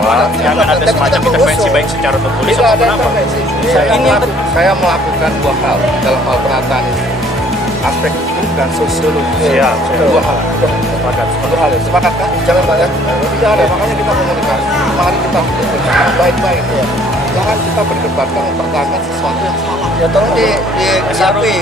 bahwa jangan ada semacam intervensi baik secara tertulis maupun apa. Saya melakukan dua hal dalam hal penataan ini, aspek hukum dan sosiologi. Dua hal. Sepakat kan? Jangan Pak ya. Tidak ada, makanya kita komunikasi. Mari kita baik-baik ya. Jangan kita berdebat, mempertahankan sesuatu yang salah. Ya tolong diketahui.